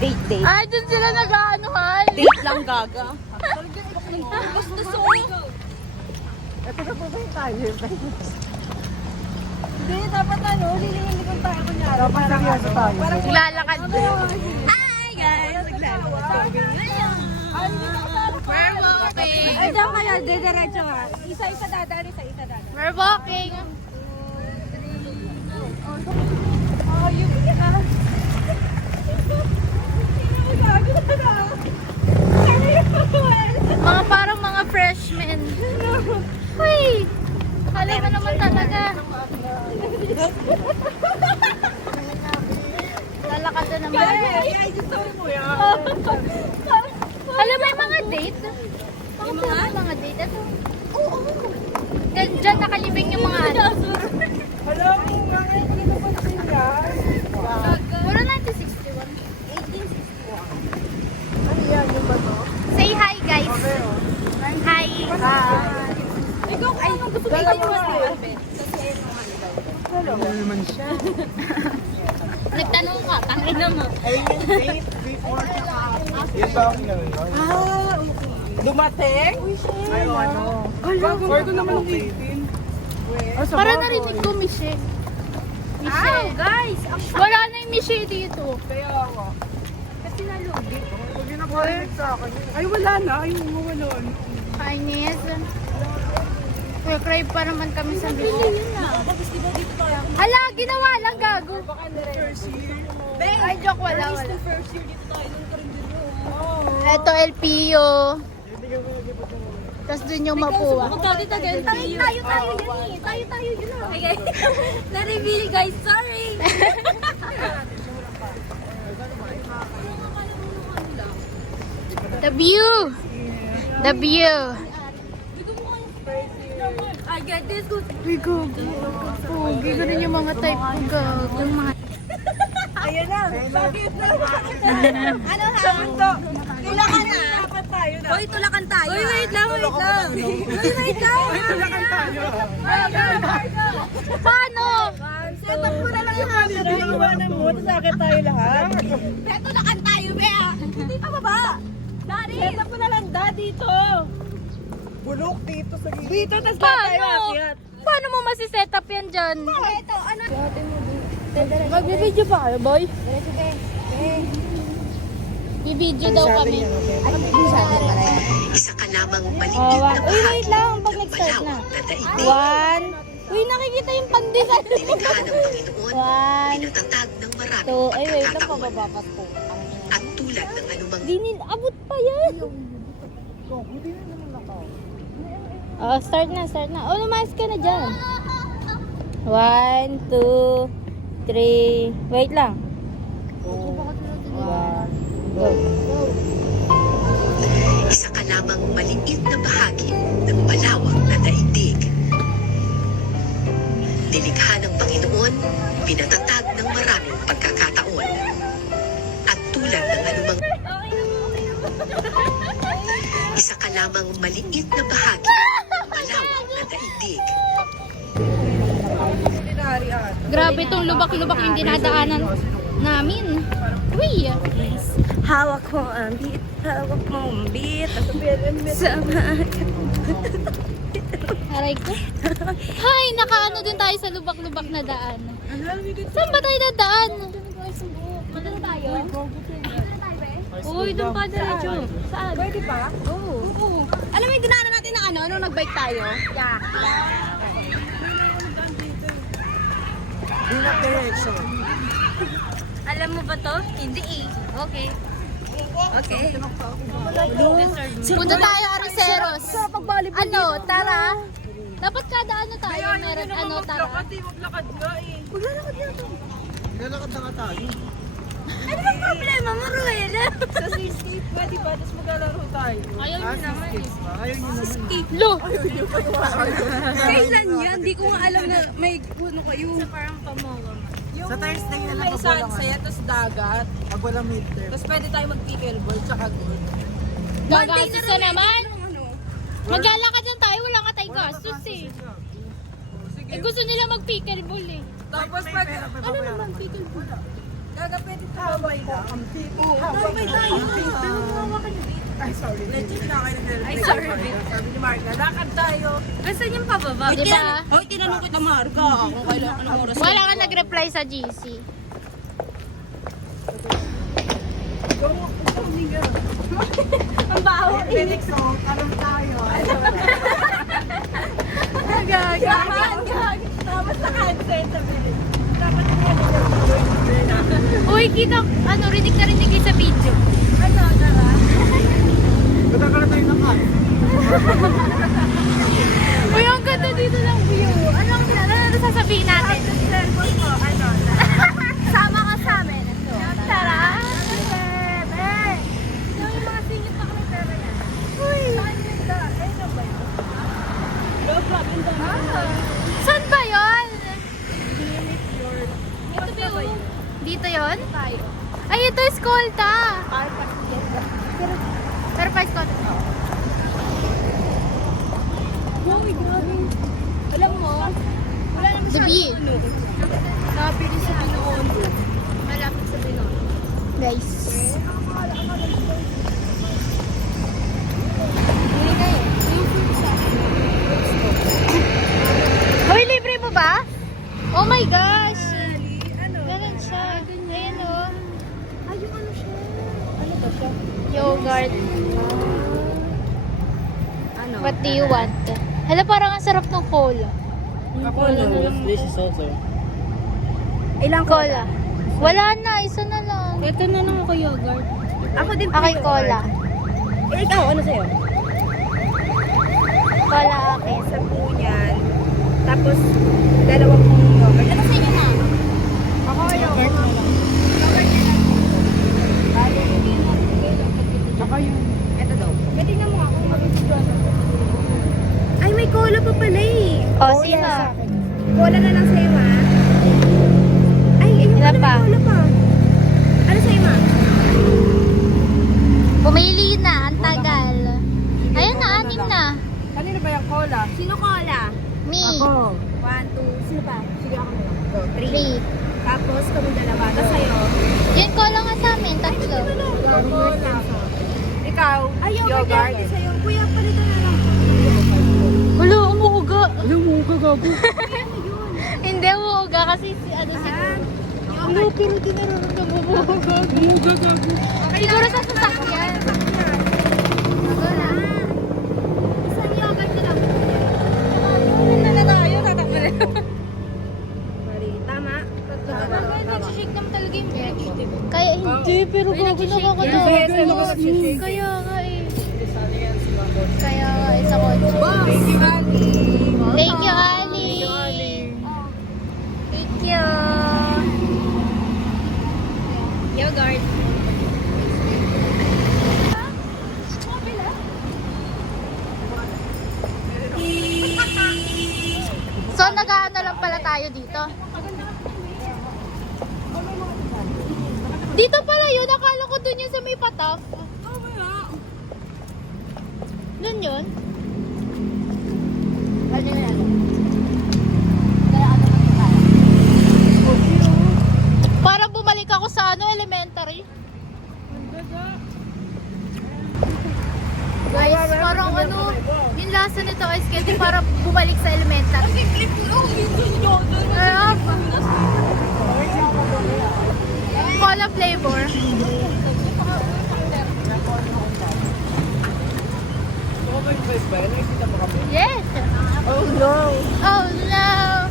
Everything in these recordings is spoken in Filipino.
Date. Ay, dun sila nag-aanuhan. Date lang, gaga. Gusto so. Ito na po ba yung tayo? Hindi, dapat lililingon tayo kunyari. Dapat seryoso tayo. Lalakad. Hi guys! We're walking. Ay, diyan kaya, diretso nga. Isa-isa dadaan, isa-isa dadaan. We're walking. Oh, yun ka. Mga parang mga freshmen. Uy! Alam mo naman talaga. Lalakad na naman. Alam mo yung mga date? Mga date? Ito. Oo. Diyan nakalibing yung mga ano. Alam mo nga, hindi mo pa yan. Mura 1961. 1861. Ano yan, yung ba to? Say hi guys. Hi. Ikaw kung anong gusto mo iwan, Ano naman siya? Nagtanong ka, tangin na mo. Ayun yung date before yung ba ang gano'n? Dumating? Ay, ano? Or ko naman ng 18. Para narinig ko, Michelle. Michelle. guys! Wala na yung Michelle dito. Kaya ako. Kasi nalugi. Huwag yun ang parinig sa akin. Ay, wala na. Ay, wala na. Kainis. Kuya, crave pa naman kami sa video. Hala, ginawa lang, gago. Ay, joke, wala. First year dito tayo nung karindero. Ito, LPO. Tapos dun yung mapuwa. Magkakit again. Tayo yun eh. Tayo yun ah. Okay. Na-reveal guys, sorry. The view. The view. I get this good. Uy, gago. Pogi, ganun yung mga type ko, gago. Yung mga... Ayun na. Bakit na? Ano ha? Tulakan na. Dapat tayo na. Hoy, tulakan tayo. Hoy, wait lang. Hoy, wait lang. Tulakan tayo. Paano? Set up mo na lang yung camera. Iwanan mo. Tapos tayo lahat. Pero tulakan tayo, Bea. Hindi pa baba. Daddy. Set up mo na lang, dito. Bulok dito sa gilid. Dito, tapos tayo Paano? akyat. Paano mo masiset up yan dyan? Ito, ano? Magbibideo pa kayo, boy? I-video daw kami. Isa ka lamang maliit na Uy, wait bahagi lang. Pag ng nag-start na. malawak na daigdig. One. Uy, nakikita yung pandesal. Nilikha ng Panginoon, One. pinatatag ng maraming Two. Ay, wait lang. pagkakataon. Pababapat po. At tulad ng anumang Di abot pa yan. Oh, start na. Oh, lumayas ka na dyan. 1, 2, 3. Wait lang. 1, go. isa ka lamang maliit na bahagi ng malawak na daigdig. Nilikha ng Panginoon, pinatatag ng maraming pagkakataon. At tulad ng anumang isa ka lamang maliit na bahagi ng malawak na daigdig. Grabe itong lubak-lubak yung dinadaanan namin. Uy! Hawak mo ang beat, hawak mo ang beat. Sama. Aray ko. Hay, nakaano din tayo sa lubak-lubak na daan. Saan ba tayo dadaan? Punta na tayo? Uy, doon pa diretso. Saan? Pwede pa? Oo. Alam mo yung dinaanan natin na ano, nung nag-bike tayo? Yeah. Dinap direction. Alam mo ba to? Hindi eh. Okay. Okay. Punta tayo, Ariseros. Ano, tara. Dapat kada ano tayo, meron ano, tara. Maglakad nga to. Lalakad na nga tayo. Ano bang problema mo, Ruel? Sa skate, pwede ba? Tapos maglalaro tayo. Ayaw nyo naman eh. Ayaw nyo naman. Lo! Kailan yan? Hindi ko nga alam na may kuno kayo. Parang pamawa. Sa Thursday na lang May sunset, tapos dagat. Pag walang midterm. Tapos pwede tayo mag-pickleball, tsaka good. Gagastos na naman. Maglalakad lang tayo, wala ka tayong gastos eh. Eh gusto nila mag-pickleball eh. Tapos pag, ano naman, pickleball? Gaga pwede tayo. Haway lang. Haway tayo. Pero mawakan niyo dito. Ay, sorry. Ay, sorry. Sabi ni Marga, lakad tayo. Gusto niyo pababa? Di ba? Hoy, tinanong kita, Marga. Kung kailangan ng oras. Wala ka nag-reply sa GC. Ang baho. Felix, oh, karoon tayo. Gahan. Tapos naka-headset. Dapat Uy, kita, ano, rinig na rinig kayo sa video. ano, tara. Magkakaroon tayo ng cut. Uy, ang ganda dito ng view. Ano sasabihin natin? Cellphone mo, ano, sama ka sa amin. Tara. Yung mga singit na kami pera yan. Uy! Saan yun da? Eh, ano ba yun? Saan ba yun? Ito ba yun? Dito yun? Tayo. Ay, ito is Escolta. Pero pa Escolta. Uy, grabe. Alam mo, wala naman The view. Sabi din sa Pinoon. Malapit sa Pinoon. Guys. Hindi kayo. Yung food sa Hoy, libre mo ba? Oh my gosh. Ano? Ganun siya. Ayan o. Ay, yung ano siya? Ano ba siya? Yogurt. Ano? What do you want? Hala, parang ang sarap ng cola. Ako This is also. Ilang Cola. Wala na, isa na lang. Ito na lang ako yogurt. Ako din Ako'y cola. Eh, ikaw, ano sa'yo? Cola akin. Sa po niyan. Tapos, dalawang pong yogurt. Ano sa inyo, ma'am? Ako, yogurt na lang. Bali, hindi mo Tsaka yung... Ito daw. Pwede na mo ako mag-video. Ay, may cola pa pala eh. Oh, sino? Cola na lang sa'yo, ma. Ay, ayun Ilan pala, pa? may cola pa. Ano sa'yo, ma? Pumili na, ang tagal. Ayun na, anim na. Kanino ba yung cola? Sino cola? Me. 1, 2, sino pa? Sige ako na. 3. 3. Tapos, kami dalawa. Tapos sa'yo. Yan cola nga sa amin, tatlo. Cola. Ikaw, Ay, yogurt. yogurt. Sa'yo. Kuya, palitan na lang. Wala, umuuga. Ano mo ka gago? Hindi, umuuga kasi si ano siguro. Ano, pero di nararamdaman mo ka gago. Umuga gago. Siguro sa sasakyan. Isang yogurt na lang. Ano na tayo, tatakbo na. Mali. Tama? Nagsishake naman talaga yung bridge. Kaya hindi, pero gago nakakatawa. Kaya nga eh. Kaya nga eh, sa kotse. Thank you, Ali. Thank you, Ali. Thank you. Yogurt. So, nag-ano lang pala tayo dito? Dito pala yun. Akala ko dun yun sa may pataf. Dun yun? Ano na yan? Parang bumalik ako sa ano, elementary. Guys, parang ano, yung lasa nito ice candy parang bumalik sa elementary. Cola flavor. Yes. Oh no. Oh no.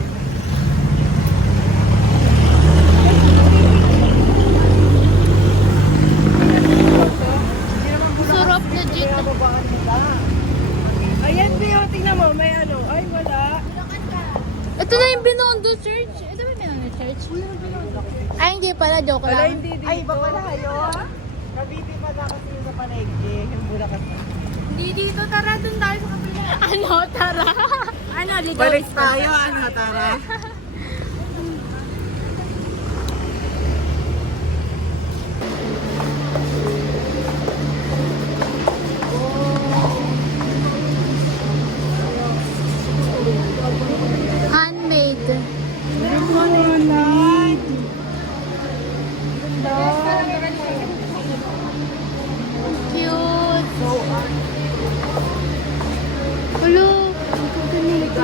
Sarap legit. Ayan, Bio, tingnan mo, may ano. Ay, wala. Ito na yung Binondo Church. Ito ba yung Binondo Church? Ay, hindi pala. Joke Wala, lang. hindi dito. Ay, iba pala yun. Cavite pa na kasi yung sa Panayki. Yung Bulacan na. Hindi dito. Tara, dun tayo sa kapila. Ano? Tara. Ano, ligaw. Balik tayo, ano, tara. Handmade. Ano, Ganda.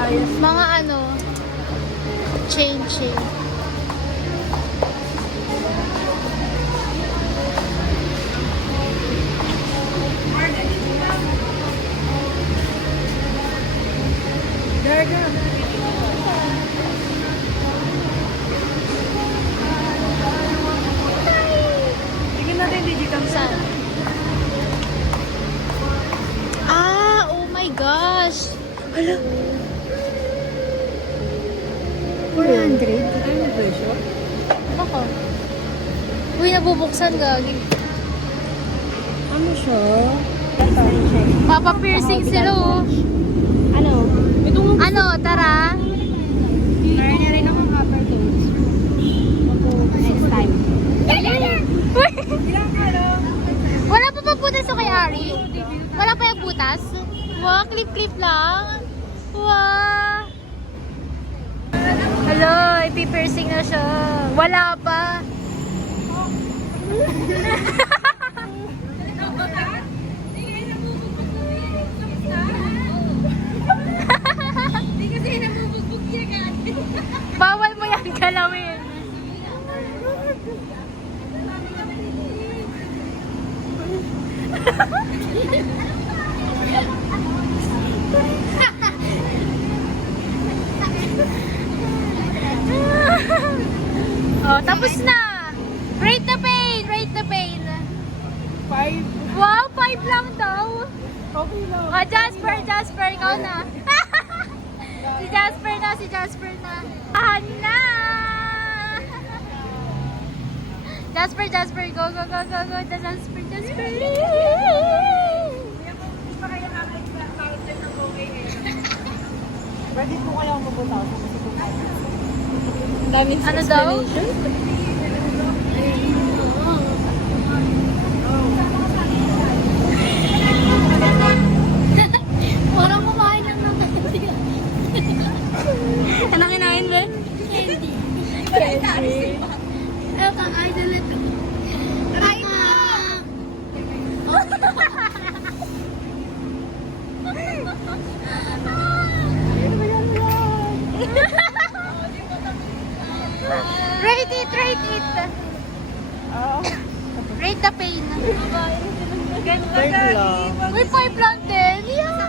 Mga ano, chain. Tingnan natin digital Saan? Ah, oh my gosh. Hala. 400? Ano yung presyo? Baka. Uy, nabubuksan gagi. Ano siya? Papa piercing sila oh. Ano? Itong Ano, tara. Meron na rin akong copper tools. Next time. Uy! Wala pa ba butas kay Ari? Wala pa yung butas? Wow, clip lang. Wow. Hello, ipi-piercing na siya. Wala pa. Bawal mo yan galawin. Oh, tapos na. Rate the pain, rate the pain. 5. Wow, 5 lang daw. Okay lang. Oh, Jasper, ikaw na. si Jasper na. Na. Jasper, go. Jasper. Ready po kayang mapunta sa Ano daw? Parang kumain lang ng Ano kinain ba? candy. Ano kakain na lang ito? Kain mo! Rate it! Rate the pain. Thank you lang. Uy, 5 lang din. Yeah.